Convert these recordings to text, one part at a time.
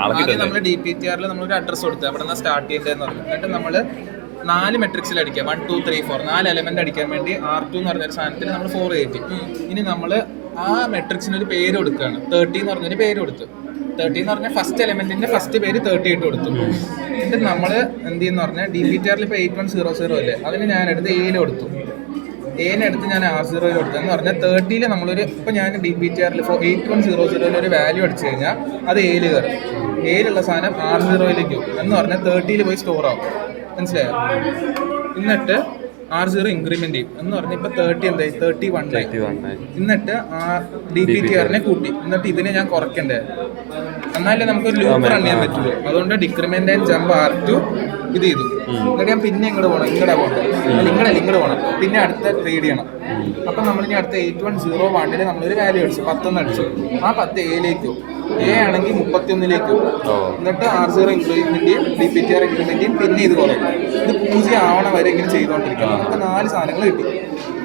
ആദ്യം നമ്മൾ DPTR നമ്മളൊരു അഡ്രസ് കൊടുത്ത് അവിടെ നിന്ന് സ്റ്റാർട്ട് ചെയ്യേണ്ടതെന്ന് പറഞ്ഞു. എന്നിട്ട് നമ്മൾ 4 മെട്രിക്സിൽ അടിക്കുക, 1 2 3 4 4 എലമെന്റ് അടിക്കാൻ വേണ്ടി R2 എന്ന് പറഞ്ഞൊരു സാധനത്തിന് നമ്മൾ 4 കയറ്റി. ഇനി നമ്മൾ ആ മെട്രിക്സിന് ഒരു പേര് കൊടുക്കുകയാണ്. 30 എന്ന് പറഞ്ഞൊരു പേര് കൊടുത്തു. 30 എന്ന് പറഞ്ഞാൽ ഫസ്റ്റ് എലമെന്റിന്റെ ഫസ്റ്റ് പേര് 30 ഇട്ട് കൊടുത്തു. എന്നിട്ട് നമ്മൾ എന്ത് ചെയ്യുന്ന പറഞ്ഞാൽ DPTR ഇപ്പോൾ 8100 അല്ലേ, അതിന് ഞാൻ എടുത്ത് എയിൽ കൊടുത്തു. എന്നെടുത്ത് ഞാൻ R0 കൊടുത്തു എന്ന് പറഞ്ഞാൽ 30 നമ്മളൊരു ഇപ്പം ഞാൻ DPTR 8100 ഒരു വാല്യൂ അടിച്ചു കഴിഞ്ഞാൽ അത് എയിൽ കയറും. എയിലുള്ള സാധനം R0 എന്ന് പറഞ്ഞാൽ 30 പോയി സ്റ്റോർ ആവും. മനസ്സിലായോ? എന്നിട്ട് R0 ഇൻക്രിമെന്റ് ചെയ്യും എന്ന് പറഞ്ഞാൽ ഇപ്പൊ 30 എന്തായി 31. എന്നിട്ട് DPTR കൂട്ടി. എന്നിട്ട് ഇതിനെ ഞാൻ കുറയ്ക്കണ്ടേ, എന്നാലേ നമുക്കൊരു ലൂപ്പ് റൺ ചെയ്യാൻ പറ്റുള്ളൂ. അതുകൊണ്ട് ഡിക്രിമെന്റ് ആൻഡ് ജമ്പ് R2 ഇത് ചെയ്തു. എന്നിട്ട് ഞാൻ പിന്നെ ഇങ്ങോട്ട് പോകണം, ഇങ്ങോട്ട് പോകണം, പിന്നെ അടുത്ത റീഡ് ചെയ്യണം. അപ്പൊ നമ്മളിനി അടുത്ത 8101 നമ്മളൊരു വാല്യൂ അടിച്ചു, 10 അടിച്ചു. ആ 10 എയിലേക്ക് എ ആണെങ്കിൽ 31 എന്നിട്ട് R0 ഇൻക്രിമെന്റേയും DPTR ഇൻക്രിമെന്റേയും പിന്നെ ഇത് കുറയും. ഇത് 0 ആവണ വരെ ഇങ്ങനെ ചെയ്തുകൊണ്ടിരിക്കണം. നമുക്ക് 4 സാധനങ്ങൾ കിട്ടി.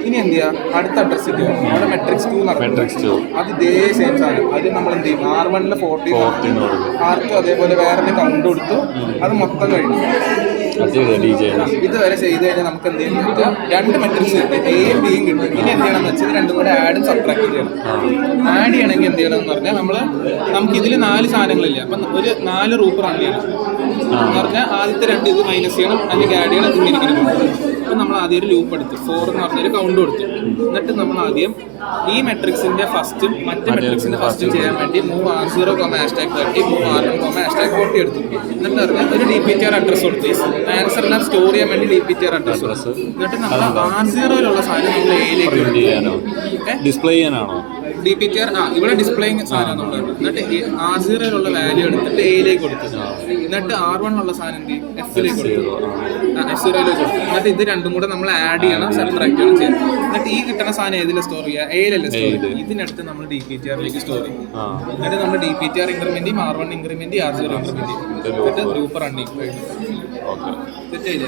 ഇനി എന്ത് ചെയ്യുക, അടുത്ത അഡ്രസ് കിട്ടും. അവിടെ മെട്രിക്സ് 2 നടക്കും. അത് ഇതേ സെയിം സാധനം. അത് നമ്മൾ എന്ത് ചെയ്യും, R1 40 R2 അതേപോലെ വേറെ കൗണ്ട് കൊടുത്തു. അത് മൊത്തം കഴിഞ്ഞു. ഇതുവരെ ചെയ്ത് കഴിഞ്ഞാൽ നമുക്ക് എന്ത് ചെയ്യാൻ പറ്റുക, 2 മെട്രിക്സ് കിട്ടും, എയും ബിയും കിട്ടും. ഇനി എന്ത് ചെയ്യണം എന്ന് വെച്ചാൽ രണ്ടും കൂടെ ആഡും സബ്ട്രാക്ട് ചെയ്യണം. ആഡ് ചെയ്യണമെങ്കിൽ എന്ത് ചെയ്യണം എന്ന് പറഞ്ഞാൽ നമുക്ക് ഇതിൽ 4 സാധനങ്ങളില്ല. അപ്പം ഒരു 4 റൂപ്പ് റൺ ചെയ്യണം എന്ന് പറഞ്ഞാൽ ആദ്യത്തെ 2 ഇത് മൈനസ് ചെയ്യണം, അല്ലെങ്കിൽ ആഡ് ചെയ്യണം. ഇങ്ങനെ അപ്പം നമ്മൾ ആദ്യം ഒരു ലൂപ്പ് എടുത്തു, 4 എന്ന് പറഞ്ഞൊരു കൗണ്ട് കൊടുത്തു. എന്നിട്ട് നമ്മൾ ആദ്യം ഈ മെട്രിക്സിന്റെ ഫസ്റ്റും മറ്റേ മെട്രിക്സിന്റെ ഫസ്റ്റും ചെയ്യാൻ വേണ്ടി മൂവ് R0, #30, മൂവ് R1, #40 എടുത്തു. എന്നിട്ട് പറഞ്ഞാൽ ഒരു DPTR അഡ്രസ് കൊടുത്തു. ആൻസർ എല്ലാം സ്റ്റോർ ചെയ്യാൻ വേണ്ടി DPTR അഡ്രസ്. എന്നിട്ട് നമ്മൾ R0 സാധനം നമ്മൾ എയിലേക്ക് ഡിസ്പ്ലേ ചെയ്യാനാണോ DPTR ഇവിടെ ഡിസ്പ്ലേയിങ് സാധനം നമ്മൾ. എന്നിട്ട് R0 വാല്യൂ എടുത്തിട്ട് എയിലേക്ക് കൊടുത്തു. എന്നിട്ട് R1 സാധനം F-ലേക്ക് കൊടുത്തു, F0 കൊടുത്തു. എന്നിട്ട് ഇത് രണ്ടും കൂടെ നമ്മൾ ആഡ് ചെയ്യണം, സബ്ട്രാക്ട് ചെയ്യണം ചെയ്യണം. എന്നിട്ട് ഈ കിട്ടുന്ന സാധനം ഏതിലെ സ്റ്റോർ ചെയ്യുക, എയിലല്ലേ സ്റ്റോർ ചെയ്യുക. ഇതിനടുത്ത് നമ്മൾ DPTR സ്റ്റോർ ചെയ്യും. എന്നിട്ട് നമ്മൾ DPTR increment, R1 increment, R0 increment, എന്നിട്ട് ഗ്രൂപ്പ് റണ്ണിങ് തെറ്റില്ലേ.